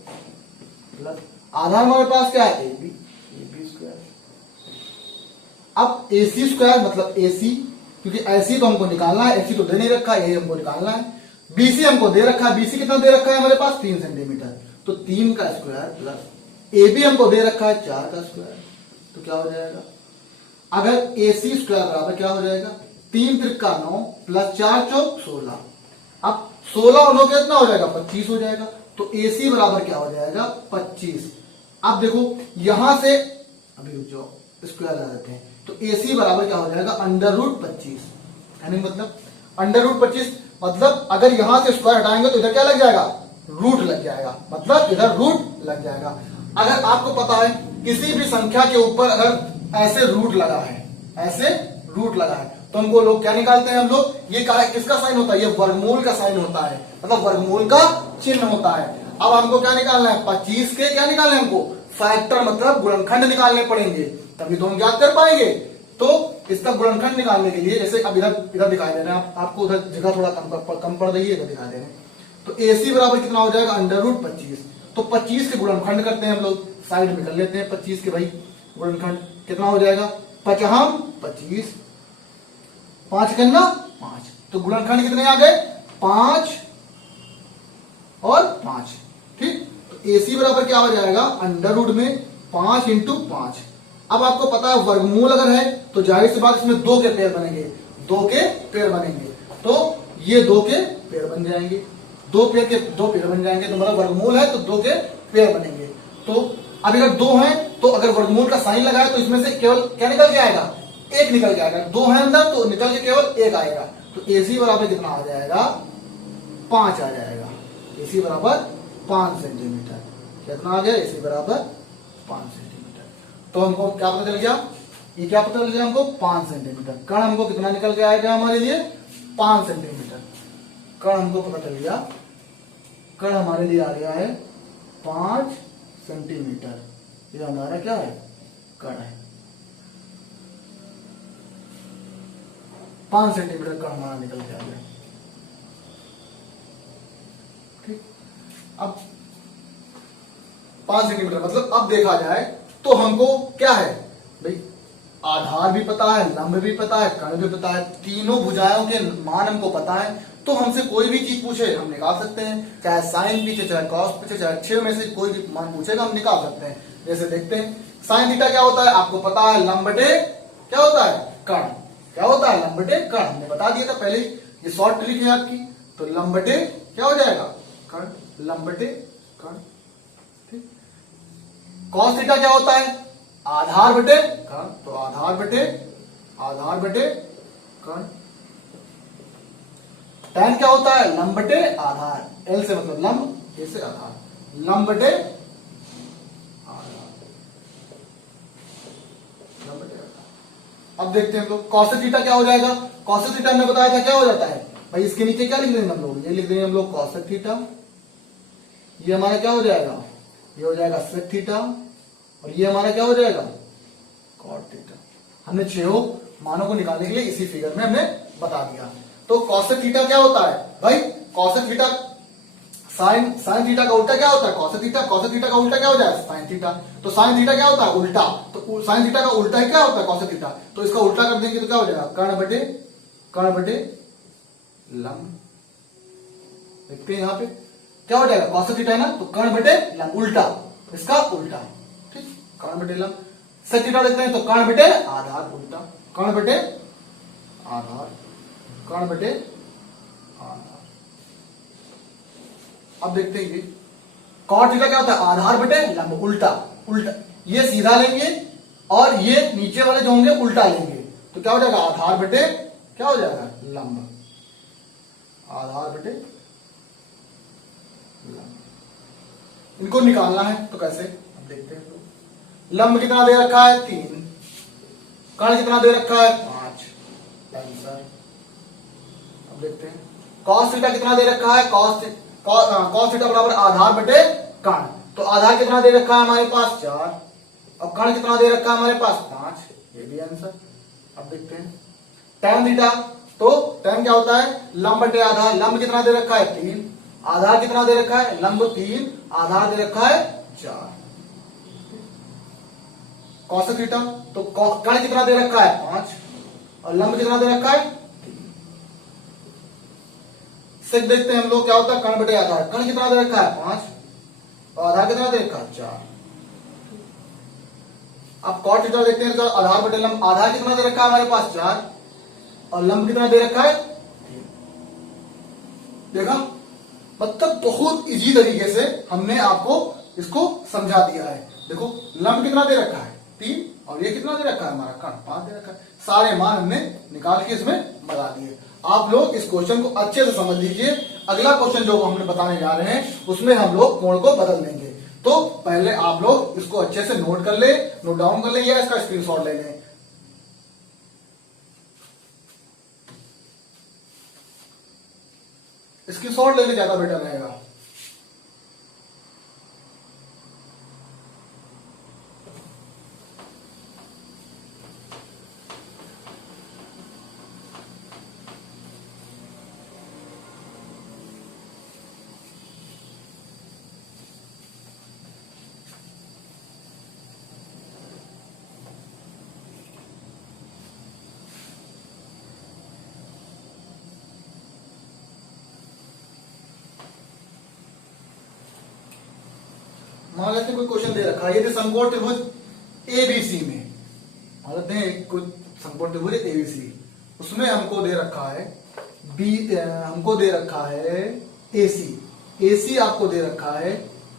प्लस आधार हमारे पास क्या है, AB, AB स्क्वायर। अब AC स्क्वायर मतलब AC, क्योंकि AC तो हमको निकालना है, AC तो दे नहीं रखा है, यही हमको निकालना है। BC हमको दे रखा है, BC कितना दे रखा है हमारे पास, 3 सेंटीमीटर, तो 3 का स्क्वायर प्लस AB हमको दे रखा है 4 का स्क्वायर, तो क्या हो जाएगा, अगर AC स्क्वायर बराबर क्या हो जाएगा, 3 त्रिका 9 प्लस 4 चौक 16। अब 16 और 9 कितना हो जाएगा, 25 हो जाएगा। तो AC बराबर क्या हो जाएगा, 25। अब देखो यहां से अभी रुक जाओ, स्क्वायर लगा देते हैं, तो AC बराबर क्या हो जाएगा, √25। यानी मतलब √25, मतलब अगर यहां से स्क्वायर हटाएंगे तो इधर क्या लग जाएगा, रूट लग जाएगा, मतलब इधर रूट लग जाएगा। अगर आपको पता है किसी भी संख्या के ऊपर अगर ऐसे रूट लगा है, ऐसे रूट लगा है, तो हमको लोग क्या निकालते हैं, हम लोग ये किसका साइन होता है, ये वर्गमूल का साइन होता है, मतलब वर्गमूल का चिन्ह होता है। अब हमको क्या निकालना है, 25 के क्या निकालना है हमको, फैक्टर मतलब गुणनखंड निकालने पड़ेंगे, तभी तो हम ज्ञात कर पाएंगे। तो इसका गुणनखंड निकालने के लिए, जैसे अब इधर दिखाई दे रहे हैं आपको, उधर जगह थोड़ा कम पड़ रही है, इधर दिखाई दे रहे हैं, तो AC बराबर कितना हो जाएगा, √25। तो 25 के गुणनखंड करते हैं हम लोग, साइड में कर लेते हैं 25 के भाई गुणनखंड, कितना हो जाएगा, 55 25, 5 करना 5, तो गुणनखंड कितने आ गए, 5 और 5। ठीक, तो AC बराबर क्या हो जाएगा, अंडर रूट में 5 इंटू 5। अब आपको पता है वर्गमूल अगर है तो जाहिर सी बात इसमें 2 के पेयर बनेंगे, 2 के पेयर बनेंगे, तो ये 2 के पेयर बन जाएंगे, 2 पेयर बन जाएंगे, तो मतलब वर्गमूल है तो 2 के पेयर बनेंगे। तो अब अगर 2 है तो अगर वर्गमूल का साइन लगाए तो इसमें से केवल क्या निकल के आएगा, 1 निकल के आएगा। 2 है अंदर तो निकल के केवल 1 आएगा, तो AC बराबर कितना आ जाएगा, 5 आ जाएगा। AC बराबर 5 सेंटीमीटर। कितना आ गया, AC बराबर 5 सेंटीमीटर। तो हमको क्या पता चल गया, ये क्या पता चल गया हमको, 5 सेंटीमीटर। कण हमको कितना निकल के आएगा हमारे लिए, 5 सेंटीमीटर। कण हमको पता चल गया, कण हमारे लिए आ गया है 5 सेंटीमीटर। ये हमारा क्या है, कण है। 5 सेंटीमीटर कण हमारा निकल के आ गया। ठीक, अब 5 सेंटीमीटर मतलब अब देखा जाए तो हमको क्या है भाई, आधार भी पता है, लंब भी पता है, कण भी पता है, तीनों भुजाओं के मान हमको पता है। तो हमसे कोई भी चीज पूछे हम निकाल सकते हैं, चाहे साइन पीछे, चाहे कॉस पीछे, चाहे 6 में से कोई भी मान पूछेगा हम निकाल सकते हैं। जैसे देखते हैं साइन थीटा क्या होता है, आपको पता है, लंब बटे क्या होता है, कण। क्या होता है, लंब बटे कण, हमने बता दिया था पहले ही, ये शॉर्ट ट्रिक है आपकी। तो लंब बटे क्या हो जाएगा, कण, लंब बटे कण। ठीक, कॉस थीटा क्या होता है, आधार बटे कण, तो आधार बटे कण। टैन क्या होता है, लंब बटे आधार, एल से मतलब लंब, ए से आधार, लंब बटे आधार, लंब बटे आधार। अब देखते हैं हम लोग कॉस थीटा क्या हो जाएगा। कॉस थीटा हमने बताया था क्या हो जाता है भाई, इसके नीचे क्या लिख देंगे हम लोग, ये लिख देंगे हम लोग कॉस थीटा। ये हमारा क्या हो जाएगा, ये हो जाएगा सेक थीटा, और ये हमारा क्या हो जाएगा, कॉट थीटा। हमने 6 मानों को निकालने के लिए इसी फिगर में हमने बता दिया। तो कॉसेक थीटा क्या होता है भाई, कॉसेक थीटा साइन थीटा का उल्टा क्या होता है, कॉसेक थीटा का उल्टा क्या हो जाएगा, साइन थीटा। तो साइन थीटा क्या होता है, उल्टा, तो साइन थीटा का उल्टा ही क्या होता है, कॉसेक थीटा। तो इसका उल्टा कर देंगे तो क्या हो जाएगा, कर्ण बटे लंब। देखते हैं यहाँ पे क्या हो जाएगा, कॉसेक थीटा है ना, तो कर्ण बटे लंब, उल्टा, इसका उल्टा। ठीक, कर्ण बटे लंब। सेक थीटा देखते हैं तो कर्ण बटे आधार, उल्टा, कर्ण बटे आधार, कर्ण बटे आधार। अब देखते हैं कॉट थीटा क्या होता है, आधार बटे लंब, उल्टा, उल्टा। ये सीधा लेंगे और ये नीचे वाले जो होंगे उल्टा लेंगे, तो क्या हो जाएगा, आधार बटे क्या हो जाएगा, लंब, आधार बटे लंब। इनको निकालना है तो कैसे, अब देखते हैं। लंब कितना दे रखा है, 3, कर्ण कितना दे रखा है, 5, आंसर। अब देखते हैं कॉस थीटा कितना दे रखा है, कॉस थीटा बराबर आधार बटे कर्ण। तो आधार कितना दे रखा है हमारे पास, 4, और कर्ण कितना दे रखा है हमारे पास, 5, ये भी आंसर। अब देखते हैं टैन थीटा, तो टैन क्या होता है, लंब बटे आधार। लंब कितना दे रखा है, 3, आधार कितना दे रखा है, लंब 3, आधार दे रखा है 4। कॉस थीटा, तो कर्ण कितना दे रखा है, 5, और लंब कितना दे रखा है, 3। सेक देखते हैं हम लोग क्या होता है, कर्ण बटे आधार। कर्ण कितना दे रखा है, 5, और आधार कितना दे रखा है, 4। अब कॉट थीटा देखते हैं तो आधार बटे लंब, आधार कितना दे रखा है हमारे पास, 4, और लंब कितना दे रखा है, 3। देखा, मतलब बहुत इजी तरीके से हमने आपको इसको समझा दिया है। देखो लंब कितना दे रखा है, 3, और ये कितना दे रखा है हमारा, कर्ण 5 दे रखा है। सारे मान हमने निकाल के इसमें बता दिए। आप लोग इस क्वेश्चन को अच्छे से समझ लीजिए। अगला क्वेश्चन जो हमने बताने जा रहे हैं उसमें हम लोग कोण को बदल देंगे। तो पहले आप लोग इसको अच्छे से नोट कर ले, नोट डाउन कर ले, या इसका स्क्रीनशॉट ले लें। स्क्रीनशॉट लेके ज्यादा बेटर रहेगा। मान लेते हैं कोई क्वेश्चन दे रखा है, यदि समकोण त्रिभुज एबीसी में, मान लेते हैं कोई समकोण त्रिभुज एबीसी, उसमें हमको दे रखा है हमको दे रखा है एसी आपको दे रखा है,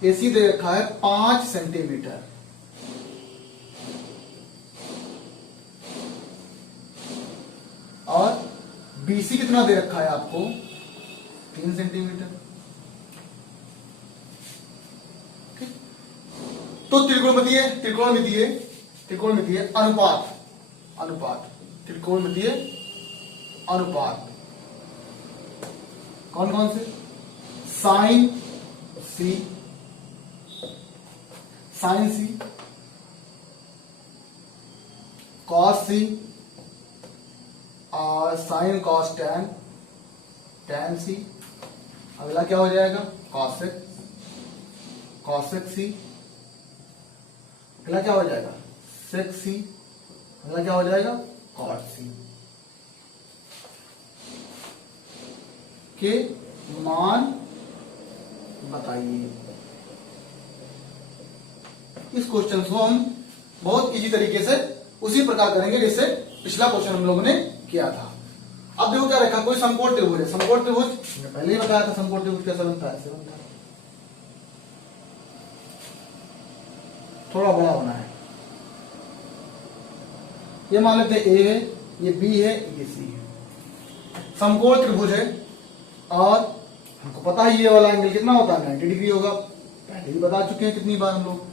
एसी दे रखा है 5 सेंटीमीटर, और बीसी कितना दे रखा है आपको 3 सेंटीमीटर। ठीक, तो त्रिकोणमितीय अनुपात कौन कौन से, साइन सी, कॉस सी, और साइन कॉस टैन सी, अगला क्या हो जाएगा कॉसेक सी, अगला क्या हो जाएगा सेक सी, अगला क्या हो जाएगा कॉट सी के मान बताइए। इस क्वेश्चन को हम बहुत इजी तरीके से उसी प्रकार करेंगे जैसे पिछला क्वेश्चन हम लोगों ने किया था। अब देखो क्या रखा, कोई समकोण त्रिभुज है, समकोण त्रिभुज मैंने पहले ही बताया था समकोण त्रिभुज कैसा बनता है, ऐसे बनता है, थोड़ा बड़ा होना है। ये मान लेते हैं ए है, ये बी है, ये सी है, समकोण त्रिभुज है, और हमको पता है ये वाला एंगल कितना होता है 90 डिग्री होगा, पहले ही बता चुके हैं कितनी बार हम लोग।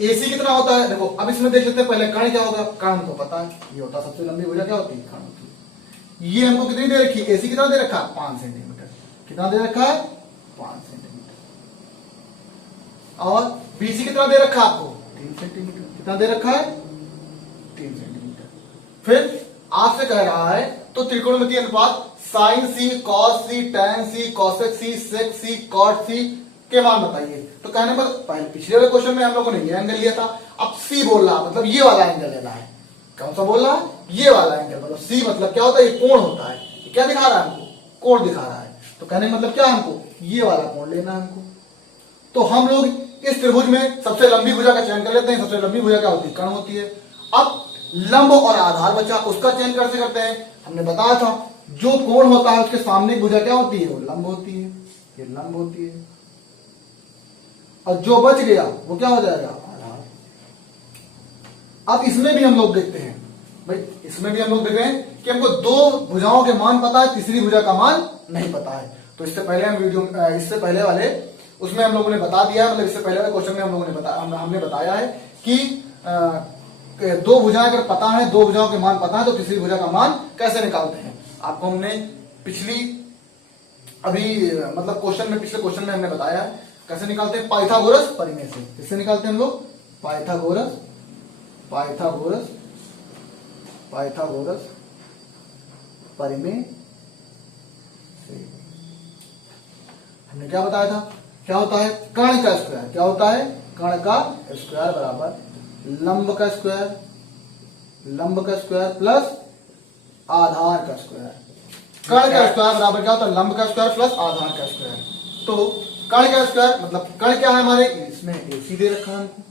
एसी कितना होता है देखो, अब इसमें देख लेते हैं पहले कर्ण क्या होगा, कर्ण हमको पता है ये होता है सबसे लंबी भुजा क्या होती है कर्ण होती है। ये हमको कितनी दे रखी है, एसी कितना दे रखा है 5 सेंटीमीटर, कितना दे रखा है 5 सेंटीमीटर, और बीसी कितना दे रखा है आपको 3 सेंटीमीटर, कितना दे रखा है 3 सेंटीमीटर। फिर आपसे कह रहा है तो त्रिकोणमितीय अनुपात साइन सी, कॉस सी, टैन सी, कॉसेक सी, सेक सी, कॉट सी के मान बताइए। तो कहने पर पहले पिछले वाले क्वेश्चन में हम लोगों ने ये एंगल लिया था, अब सी बोल रहा मतलब ये वाला एंगल लेना है। कौन सा बोल रहा है, ये वाला एंगल, मतलब सी मतलब क्या होता है, ये कोण होता है, ये क्या दिखा रहा है हमको, कोण दिखा रहा है। तो कहने मतलब क्या हमको ये वाला कोण लेना है हमको। तो हम लोग इस त्रिभुज में सबसे लंबी भुजा का चयन कर लेते हैं। सबसे लंबी भुजा क्या होती है, कर्ण होती है। अब लंब और आधार बचा, उसका चयन कैसे करते हैं, हमने बताया था जो कोण होता है उसके सामने भुजा क्या होती है, वो लंब होती है, ये लंब होती है, और जो बच गया वो क्या हो जाएगा आधार। अब इसमें भी हम लोग देखते हैं भाई, इसमें भी हम लोग देख रहे हैं कि हमको दो भुजाओं के मान पता है, तीसरी भुजा का मान नहीं पता है। तो इससे पहले हम इससे पहले वाले उसमें हम लोगों ने बता दिया, मतलब इससे पहले वाले क्वेश्चन में हम लोगों ने हमने बताया है कि दो भुजाएं अगर पता है, दो भुजाओं के मान पता है, तो तीसरी भुजा का मान कैसे निकालते हैं। आपको हमने पिछले क्वेश्चन में हमने बताया कैसे निकालते हैं, पाइथागोरस परिमेय से। किससे निकालते हैं हम लोग, पाइथागोरस परिमेय से। हमने क्या बताया था, क्या होता है कर्ण का स्क्वायर, क्या होता है कर्ण का स्क्वायर बराबर लंब का स्क्वायर प्लस आधार का स्क्वायर। कर्ण का स्क्वायर बराबर क्या होता है, लंब का स्क्वायर प्लस आधार का स्क्वायर। तो कर्ण का स्क्वायर मतलब कर्ण क्या है हमारे, इसमें एसी दे रखा है हमको,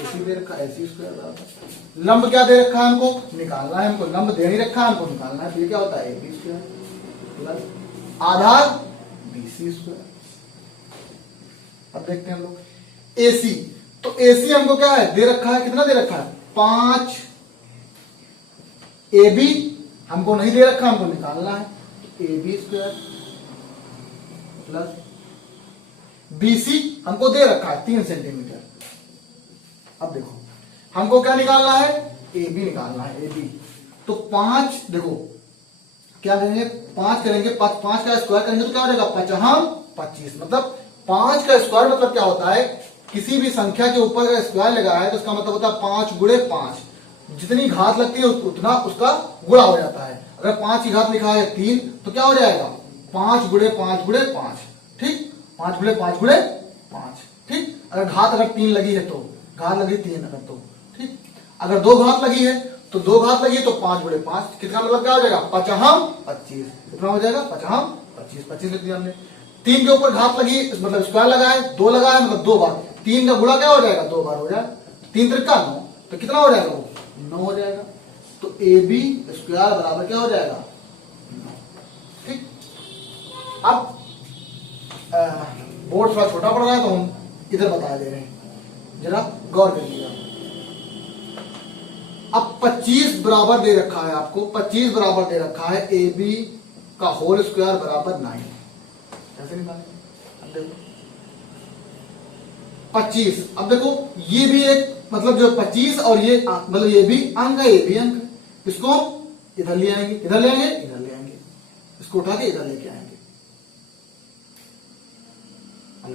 एसी दे रखा है, एसी स्क्वायर बराबर लंब क्या दे रखा है हमको, निकालना है हमको, लंब दे नहीं रखा है हमको निकालना है, तो ये क्या होता है एबी स्क्वायर प्लस आधार बीसी स्क्वायर। अब देखते हैं हम लोग एसी, तो एसी हमको क्या है दे रखा है, कितना दे रखा है 5, एबी हमको नहीं दे रखा, हमको निकालना है, एबी स्क्वायर प्लस बीसी हमको दे रखा है 3 सेंटीमीटर। अब देखो हमको क्या निकालना है, एबी निकालना है, एबी। तो 5 देखो क्या करेंगे, 5 करेंगे, 5 का स्क्वायर करेंगे तो क्या हो जाएगा 5×25, मतलब 5 का स्क्वायर मतलब क्या होता है, किसी भी संख्या के ऊपर अगर स्क्वायर लगाया है तो उसका मतलब होता है 5×5, जितनी घात लगती है उतना उसका गुणा हो जाता है। अगर 5 की घात लिखा है 3 तो क्या हो जाएगा 5×5×5, ठीक, 5×5×5, ठीक। अगर घात 3 लगी है तो घात लगी 3 अगर तो ठीक, अगर 2 घात लगी है तो 2 घात लगी तो 5×5, कितना मतलब क्या हो जाएगा 5×25, कितना हो जाएगा 5×25 लिख दिया हमने। 3 के ऊपर घात लगी मतलब स्क्वायर लगा है, 2 लगा है मतलब 2 बार, 3 का गुणा क्या हो जाएगा, 2 बार हो जाएगा, 3 त्रिका 9, तो कितना हो जाएगा वो 9 हो जाएगा। तो ए बी स्क्वायर बराबर क्या हो जाएगा 9। ठीक, अब बोर्ड थोड़ा छोटा पड़ रहा है तो हम इधर बता दे रहे हैं, जरा गौर करिएगा। अब 25 बराबर दे रखा है आपको, 25 बराबर दे रखा है ए बी का होल स्क्वायर बराबर 9। कैसे निकालेंगे, अब देखो 25, अब देखो ये भी एक मतलब जो 25 और ये मतलब ये भी अंक है, ये भी अंक है, इसको इधर ले आएंगे, इधर ले आएंगे, इधर ले आएंगे, इसको उठा के इधर लेके आएंगे।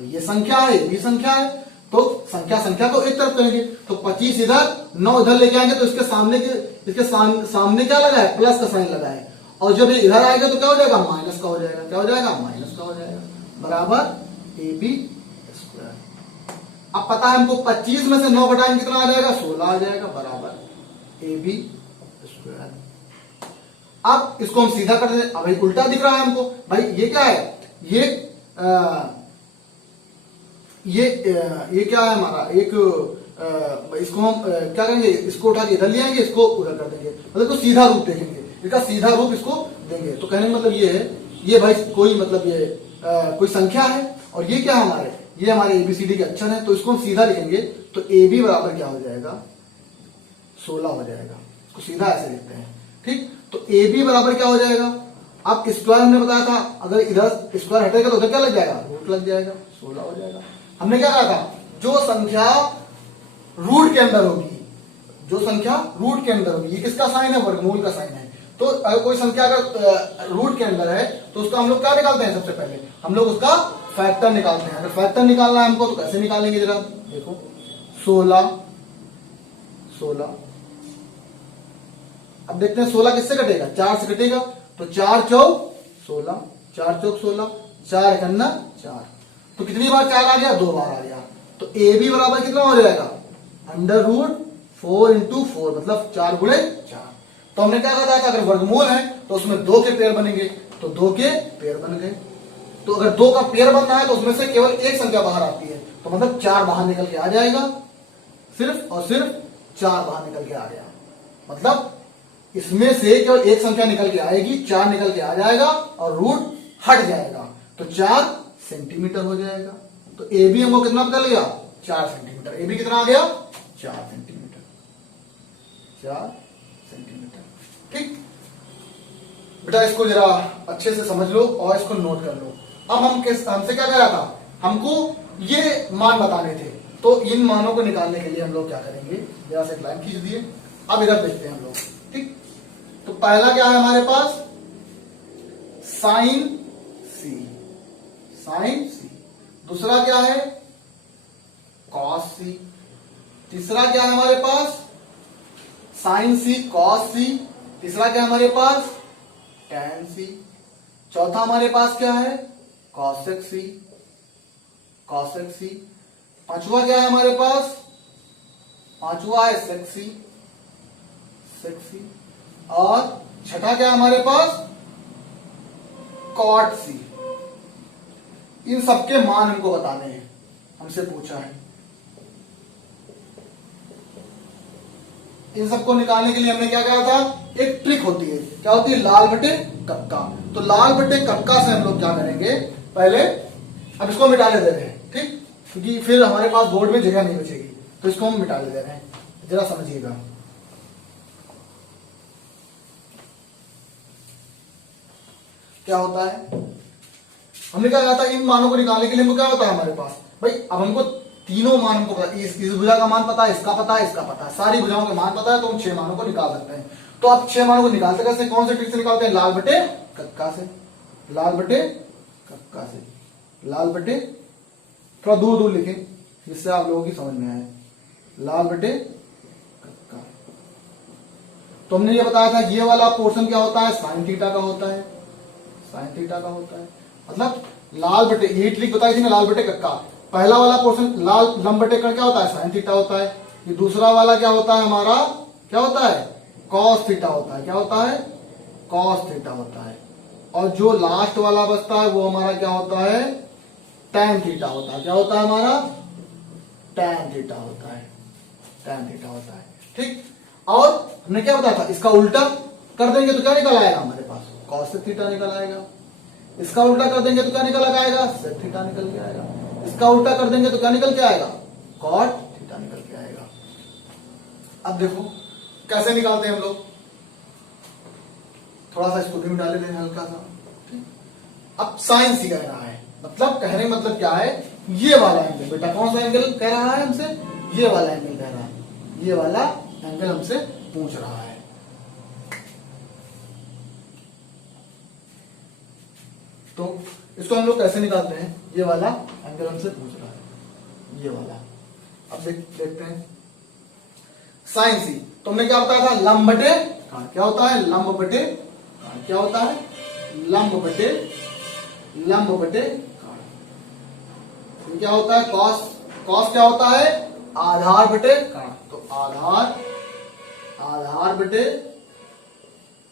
ये संख्या है, ये भी संख्या है, तो संख्या को एक तरफ करेंगे, तो 25 इधर 9 इधर लेके आएंगे, तो इसके सामने क्या लगा है, प्लस का साइन लगा है, और जब ये इधर आएगा तो क्या हो जाएगा, माइनस का हो जाएगा, क्या हो जाएगा, माइनस का हो जाएगा, बराबर ए बी स्क्वायर। अब पता है हमको 25 में से 9 घटाएंगे कितना आ जाएगा, 16 आ जाएगा, बराबर ए बी स्क्वायर। अब इसको हम सीधा कर दें, अब भाई उल्टा दिख रहा है हमको, भाई ये क्या है, ये क्या है हमारा एक इसको हम क्या करेंगे, इसको उठा के इधर ले आएंगे, इसको उधर कर देंगे, मतलब तो सीधा रूप देखेंगे, इसका सीधा रूप इसको देंगे। तो कहने का मतलब ये है, ये भाई कोई मतलब ये कोई संख्या है, और ये क्या है हमारे, ये हमारे एबीसीडी के अक्षर है, तो इसको हम सीधा लिखेंगे, तो ए बी बराबर क्या हो जाएगा 16 हो जाएगा, इसको सीधा ऐसे लिखते हैं। ठीक, तो ए बी बराबर क्या हो जाएगा, अब स्क्वायर हमने बताया था, अगर इधर स्क्वायर हटेगा तो उधर क्या लग जाएगा, रूट लग जाएगा, 16 हो जाएगा। हमने क्या कहा था, जो संख्या रूट के अंदर होगी, जो संख्या रूट के अंदर होगी, ये किसका साइन है, वर्गमूल का साइन है। तो अगर कोई संख्या अगर रूट के अंदर है तो उसका हम लोग क्या निकालते हैं, सबसे पहले हम लोग उसका फैक्टर निकालते हैं। अगर फैक्टर निकालना है हमको तो कैसे निकालेंगे, जरा देखो 16 अब देखते हैं 16 किससे कटेगा, 4 से कटेगा, तो 4 चौक 16, 4 चौक 16, 4 एकन्ना 4, तो कितनी बार 4 आ गया, 2 बार आ गया। तो ए बी बराबर कितना हो जाएगा, अंडर रूट 4 इंटू 4, मतलब 4 गुणे 4। तो हमने क्या कहा था, अगर वर्गमूल है तो उसमें 2 के पेयर बनेंगे, तो 2 के पेयर बन गए। तो अगर 2 का पेयर बनना है तो उसमें से केवल एक संख्या बाहर आती है, तो मतलब 4 बाहर निकल के आ जाएगा, सिर्फ और सिर्फ 4 बाहर निकल के आ गया, मतलब इसमें से केवल एक संख्या निकल के आएगी, 4 निकल के आ जाएगा और रूट हट जाएगा, तो 4 सेंटीमीटर हो जाएगा। तो ए बी हमको कितना पता लगा, 4 सेंटीमीटर। ए बी कितना आ गया, 4 सेंटीमीटर, 4 सेंटीमीटर। ठीक बेटा, इसको जरा अच्छे से समझ लो और इसको नोट कर लो। अब हमसे क्या कहा था, हमको ये मान बताने थे, तो इन मानों को निकालने के लिए हम लोग क्या करेंगे, जरा से एक लाइन खींच दिए। अब इधर देखते हैं हम लोग। ठीक, तो पहला क्या है हमारे पास, साइन सी, साइन सी। दूसरा क्या है, कॉस सी। तीसरा क्या है हमारे पास, साइन सी कॉस सी। तीसरा क्या है हमारे पास, टैन सी। चौथा हमारे पास क्या है, कॉसेक सी, कॉसेक सी। पांचवा क्या है हमारे पास, पांचवा है सेक सी, सेक सी। और छठा क्या है हमारे पास, कॉट सी। इन सबके मान हमको बताने हैं, हमसे पूछा है। इन सबको निकालने के लिए हमने क्या कहा था, एक ट्रिक होती है, क्या होती है, लाल बटे कक्का। तो लाल बटे कक्का से हम लोग क्या करेंगे, पहले अब इसको मिटा ले दे रहे हैं, ठीक, क्योंकि फिर हमारे पास बोर्ड में जगह नहीं बचेगी, तो इसको हम मिटा ले दे रहे हैं, जरा समझिएगा। क्या होता है, हमने क्या कहा था, इन मानों को निकालने के लिए हमको क्या होता है हमारे पास, भाई अब हमको तीनों मान हमको पता, इस भुजा का मान पता है, इसका पता है, इसका पता है, सारी भुजाओं के मान पता है, तो हम 6 मानों को निकाल सकते हैं। तो अब 6 मानों को निकालते कैसे, कौन से ट्रिक से निकालते हैं, लाल बटे कक्का से, लाल बटे कक्का से, लाल बटे, थोड़ा दूर दूर लिखें जिससे आप लोगों की समझ में आए, लाल बटे कक्का। तो हमने ये बताया था, ये वाला पोर्शन क्या होता है, साइन थीटा का होता है, साइन थीटा का होता है, मतलब लाल बटे, ये ट्रिक बताई थी ना, लाल बटे कक्का। पहला वाला पोर्शन लाल लंब बटे कण क्या होता है, साइन थीटा होता है। ये दूसरा वाला क्या होता है हमारा, क्या होता है, कॉस थीटा होता है, क्या होता है, कॉस थीटा होता है। और जो लास्ट वाला बचता है वो हमारा क्या होता है, टैन थीटा होता है, क्या होता है हमारा, tan थीटा होता है, tan थीटा होता है। ठीक, और हमने क्या बताया था, इसका उल्टा कर देंगे तो क्या निकल आएगा हमारे पास, cos थीटा निकल आएगा। इसका उल्टा कर देंगे तो क्या निकल आएगा, sec थीटा निकल के आएगा। इसका उल्टा कर देंगे तो क्या निकल के आएगा, cot थीटा निकल के आएगा। अब देखो कैसे निकालते हैं हम लोग, थोड़ा सा इसको भी मिटा लेते हैं हल्का सा। ठीक, अब साइन सी कह रहा है, मतलब कहने मतलब क्या है, ये वाला एंगल, बेटा कौन सा एंगल कह रहा है हमसे, ये वाला एंगल कह रहा है, ये वाला एंगल हमसे पूछ रहा है। तो इसको हम लोग कैसे निकालते हैं, ये वाला एंगल हमसे पूछ रहा है, ये वाला। अब देखते हैं साइन सी, तुमने क्या बताया था, लंब बटे काट। क्या होता है, लंब बटे काट। क्या होता है, लंब बटे काट। तो क्या होता है, कॉस। कॉस क्या होता है, आधार बटे काट। तो आधार बटे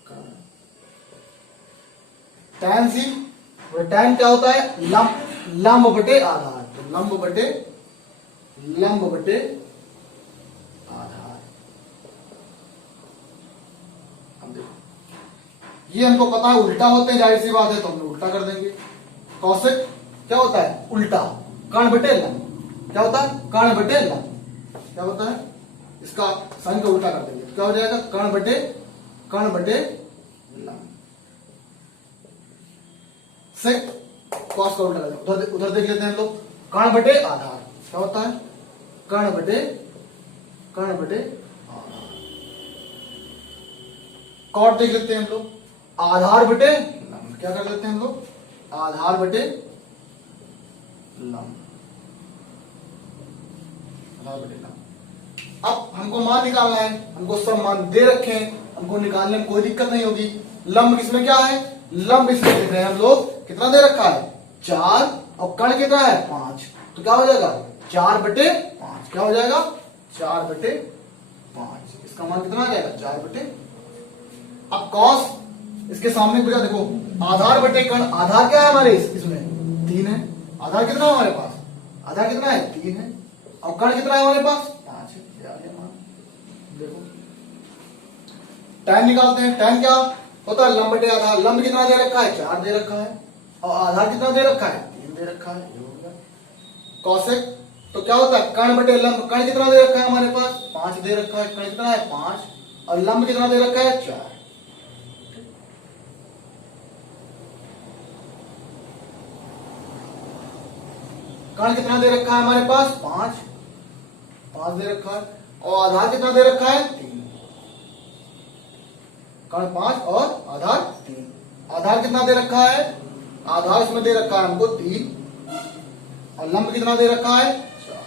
काट। टैन सी, टैन क्या होता है, लंब बटे आधार। तो लंब बटे आधार। अब देखो ये हमको पता है उल्टा होते हैं, जाहिर सी बात है, तो हम उल्टा कर देंगे। कौशिक क्या होता है, उल्टा, कर्ण बटे लंब। क्या होता है, कर्ण बटे लंब। क्या होता है, इसका साइन का उल्टा कर देंगे तो क्या हो जाएगा, कर्ण बटे लंब। सेक कॉस का उल्टा कर देंगे, उधर देख लेते हैं हम लोग, कर्ण बटे आधार। क्या होता है, कर्ण बटे आधार। कॉट देख लेते हैं हम लोग, आधार बटे लंब। क्या कर लेते हैं हम लोग, आधार बटे लंब। अब हमको मान निकालना है, हमको सब मान दे रखे हैं, हमको निकालने में कोई दिक्कत नहीं होगी। लंब इसमें क्या है, लंब इसमें देख रहे हैं हम लोग, कितना दे रखा है, 4, और कर्ण कितना है, 5। तो क्या हो जाएगा, 4/5। क्या हो जाएगा, 4/5। इसका मान कितना आ जाएगा, 4/। अब कॉस इसके सामने पूरा देखो, आधार बटे कर्ण। आधार क्या है हमारे इसमें, 3 है। आधार कितना है हमारे पास, आधार कितना है, 3 है। और कर्ण कितना है हमारे पास, 5 है। देखो टैन निकालते हैं। टैन क्या होता है, लंब बटे आधार। लंब कितना दे रखा है, 4 दे रखा है, और आधार कितना दे रखा है, 3 दे रखा है। ये हो गया कौशिक। तो क्या होता है, कर्ण बटे लंब। कर्ण कितना दे रखा है हमारे पास, 5 दे रखा है। कर्ण कितना है, 5, और लंब कितना दे रखा है, 4। कर्ण कितना दे रखा है हमारे पास, 5 दे रखा है, और आधार कितना दे रखा है, 3। कर्ण 5 और आधार 3। आधार कितना दे रखा है, आधार इसमें दे रखा है हमको 3, और लंब कितना दे रखा है, 4।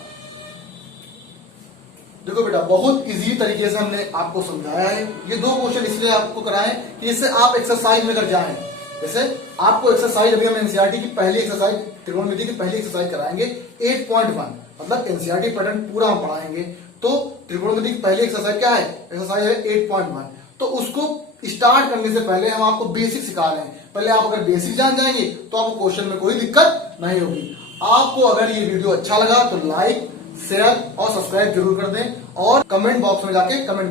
देखो बेटा बहुत इजी तरीके से हमने आपको समझाया है। ये 2 क्वेश्चन इसलिए आपको कराए कि इससे आप एक्सरसाइज में कर जाएं। जैसे आपको एक्सरसाइज, अभी हम एनसीईआरटी की पहली एक्सरसाइज, त्रिकोणमिति की पहली एक्सरसाइज कराएंगे 8.1, मतलब एनसीईआरटी पैटर्न पूरा हम पढ़ाएंगे। तो त्रिकोणमिति की पहली एक्सरसाइज क्या है, एक्सरसाइज है 8.1। तो उसको स्टार्ट करने से पहले हम आपको बेसिक सिखा रहे हैं। पहले आप अगर बेसिक जान जाएंगे तो आपको क्वेश्चन में कोई दिक्कत नहीं होगी। आपको अगर ये वीडियो अच्छा लगा तो लाइक, शेयर और सब्सक्राइब जरूर कर दें, और कमेंट बॉक्स में जाके कमेंट